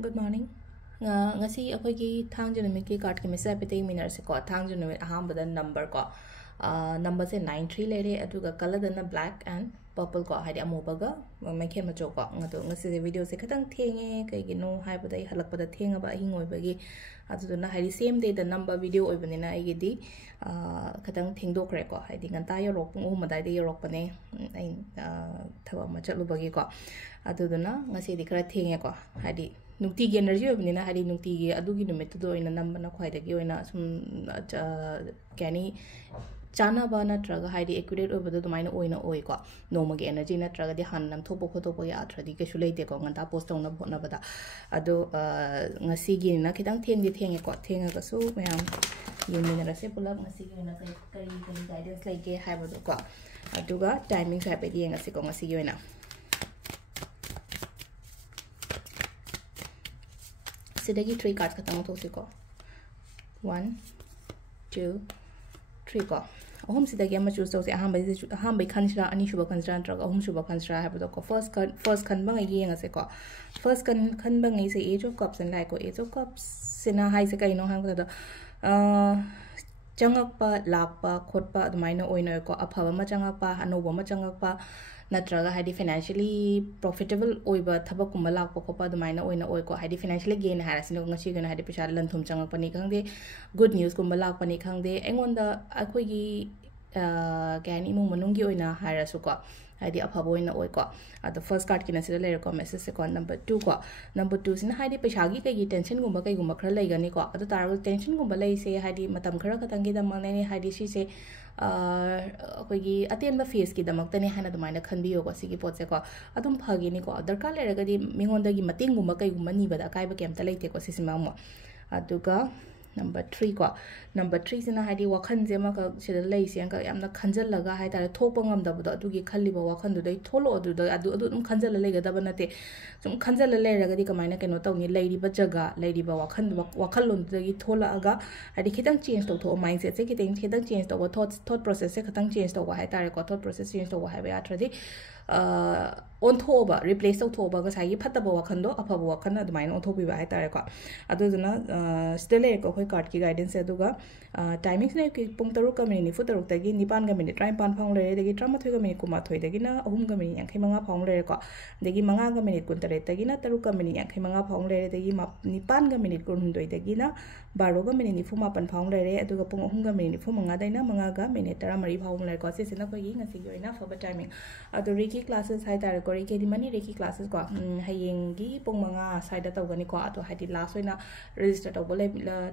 Good morning. Ngasi akhoi ki thang junumi ki card ki message pe te minor se ko thang junumi aham badan number ko number se 93 lere aduga color dana black and purple ko haidi amubaga maikhen ma choko ngado ngasi video se khatang thenge kai gi no hai badai halak pada thenga ba hingoi bagi aduna haidi same day the number video oi banina ai gi di khatang thengdo kre ko haidi nganta yo rok pung um dai de yo rok pane ai thawa ma chalu bagi ko aduna ngasi di kra thenge ko haidi nukti gi energy obnina hari nukti gi adugi numit do ina nambana khwaida gi oina sum kani chana ba na traga hari accurate obada dumaina oina oi ko noma gi energy na traga di han nam thopo khoto po ya athra di ke shuleite ko nganta post na botna bada ado ngasi gi na khitang theng di thenge ko thenga ga su mayam yumina rase pulak ngasi gi na kai guidance like ge hai bodo ko aduga timing sai pe di ngasi ko ngasi gi oina sidagi 3 cards khatang to siko 1 2 3 ko ahum sidagi ama choose to se aham bai khansra ani shuba khansra antra ahum shuba khansra ha ko first khan bang ye nga se ko first khan bang se age of cups and like ko age of cups sina hai se kai no hang da changak pa lak pa khot pa admaina oina ko afaba ma changak pa anoba ma changak pa natraga haidi financially profitable oiba thabak kumba lak pa khopa admaina oina oi ko haidi financially gain harasino ngasi gana haidi pisa lan thum changak pani khangde good news kumba lak pani khangde engonda akhoi gi kani imung manung gi oina harasu ko haidi afaba oina oi ko the first card kina sida le ko message se ko number 2 ko number 2 sin haidi pisa gi kai gi tension gumba kai gumba khara laigani ko adu taru tension gumba lai se haidi matam khara khatangi da mangne haidi si se अखोगी अतेनबा face की दमक्तने हाना दुमाइना खनबियो को सिगी पोचे को अदुम फगिनी को दरकार लेरगदी मिंगोंदगी मतेंगुमा कैगुमा निबदा काइबा केमता लेते को सिसिमामो अदुगा number 3 ko number 3 sina haidi wakhan je ma ka sida lei siang ka yamna khanjal laga hai tare thokpa ngam da bodo adugi khalli ba wakhan du dai tholo adu da adu dum khanjal le ga da banate sum khanjal le raga di kamaina keno tawni leiri ba jaga leiri ba wakhal lon da gi thola aga haidi khitang change to tho mindset se khitang change to thought process se khitang change to hai tare ko thought process change to hai ba athadi on thoba replace to thoba ga sai phatta ba wakhan do apha ba wakhan admaina on thobi ba hai tare ko aduna still ko khoi card ki guidance aduga timings ne ki pung taru ka minute fu taru tagi nipan ga minute 35 phang le degi 38 ga minute kuma thoi degi na ahum ga minute 85 phang le ko degi 5 ga minute 38 degi na taru ka minute 85 phang le degi nipan ga minute 2 degi na 12 ga minute 94 phang le aduga pung ahum ga minute 5 dai na 5 ga minute 13 phang le ko se sina ko yi ngasi gi oina for timing adu reki classes hai tare ko reki di mani reki classes ko hayeng gi pung 5 side da tawgani ko atu hadi last oina register tawbole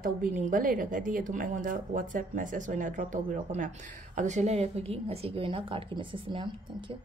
tawbining ba le raga di atum angon da WhatsApp message oina drop tawbiro ko ma'am adu se le ko gi ngasi gi oina card ki message ma'am thank you